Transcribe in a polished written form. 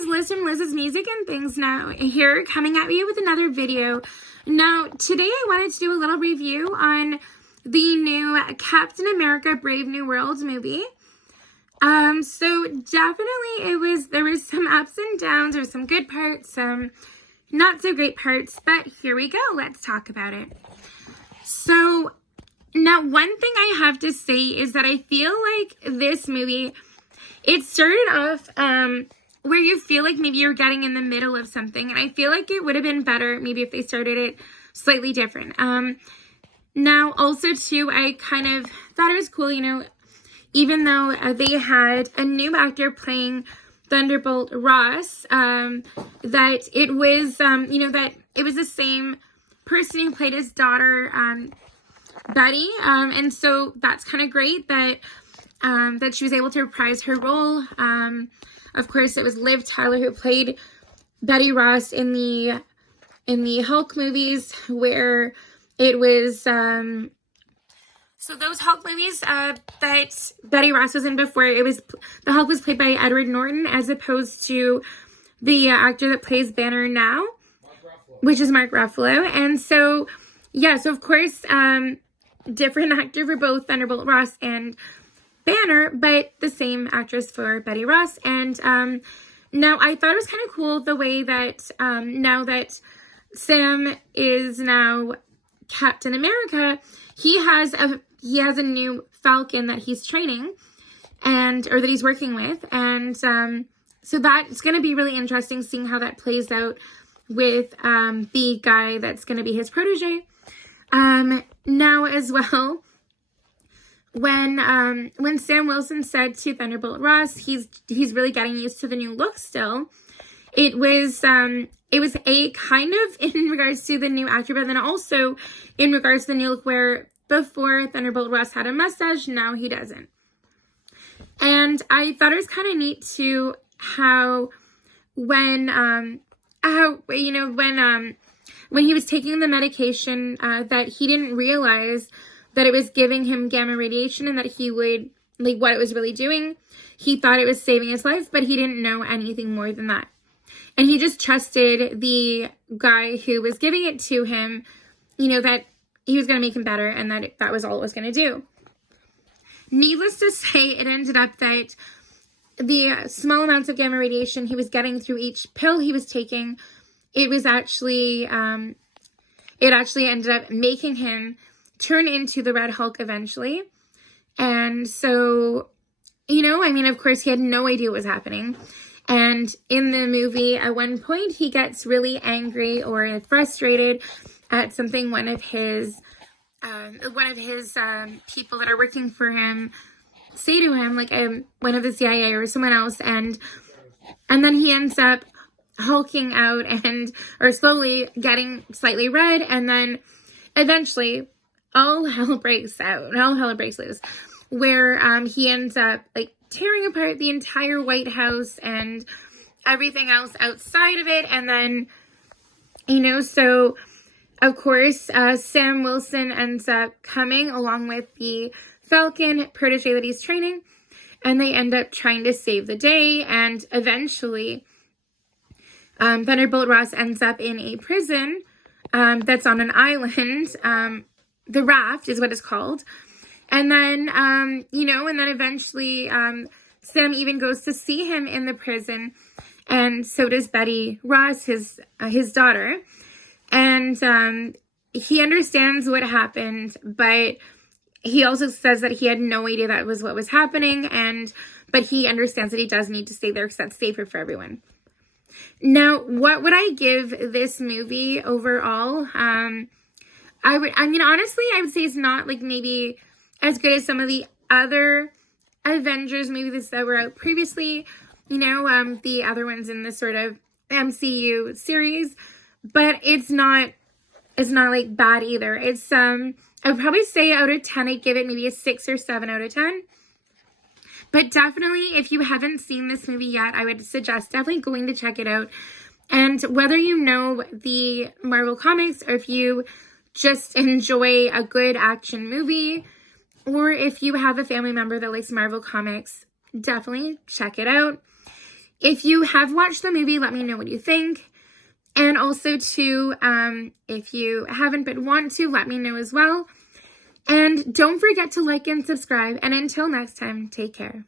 is Liz from Liz's Music and Things Now here, coming at you with another video. Now, today I wanted to do a little review on the new Captain America Brave New World movie. So definitely there was some ups and downs, there were some good parts, some not so great parts, but here we go. Let's talk about it. So now one thing I have to say is that I feel like this movie, it started off where you feel like maybe you're getting in the middle of something. And I feel like it would have been better maybe if they started it slightly different. Now, also, too, I kind of thought it was cool, you know, even though they had a new actor playing Thunderbolt Ross, that it was, you know, that it was the same person who played his daughter, Betty. And so that's kind of great that that she was able to reprise her role. Of course, it was Liv Tyler who played Betty Ross in the Hulk movies, where it was so those Hulk movies that Betty Ross was in before, it was the Hulk was played by Edward Norton as opposed to the actor that plays Banner now, which is Mark Ruffalo. And so yeah, so of course different actor for both Thunderbolt Ross and Banner, but the same actress for Betty Ross. And now I thought it was kind of cool the way that now that Sam is now Captain America, he has a new Falcon that he's training or that he's working with. And so that's going to be really interesting seeing how that plays out with the guy that's going to be his protege. Now as well, when Sam Wilson said to Thunderbolt Ross, he's really getting used to the new look still. It was a kind of in regards to the new actor, but then also in regards to the new look where before Thunderbolt Ross had a mustache, now he doesn't. And I thought it was kind of neat too how when he was taking the medication that he didn't realize that it was giving him gamma radiation and that he would, like, what it was really doing. He thought it was saving his life, but he didn't know anything more than that. And he just trusted the guy who was giving it to him, you know, that he was going to make him better and that was all it was going to do. Needless to say, it ended up that the small amounts of gamma radiation he was getting through each pill he was taking, it actually ended up making him turn into the Red Hulk eventually. And so, you know, I mean, of course, he had no idea what was happening. And in the movie, at one point, he gets really angry or frustrated at something one of his people that are working for him say to him, like one of the CIA or someone else, and then he ends up hulking out or slowly getting slightly red, and then eventually all hell breaks loose, where he ends up like tearing apart the entire White House and everything else outside of it. And then, you know, so of course, Sam Wilson ends up coming along with the Falcon protege that he's training, and they end up trying to save the day. And eventually, Thunderbolt Ross ends up in a prison that's on an island. The Raft is what it's called. And then, you know, and then eventually Sam even goes to see him in the prison. And so does Betty Ross, his daughter. And he understands what happened, but he also says that he had no idea that was what was happening. But he understands that he does need to stay there because that's safer for everyone. Now, what would I give this movie overall? Honestly, I would say it's not like maybe as good as some of the other Avengers movies that were out previously, you know, the other ones in this sort of MCU series, but it's not like bad either. It's, I would probably say out of 10, I'd give it maybe a 6 or 7 out of 10. But definitely, if you haven't seen this movie yet, I would suggest definitely going to check it out. And whether you know the Marvel Comics or if you just enjoy a good action movie, or if you have a family member that likes Marvel Comics, definitely check it out. If you have watched the movie, let me know what you think. And also, too, if you haven't but want to, let me know as well. And don't forget to like and subscribe. And until next time, take care.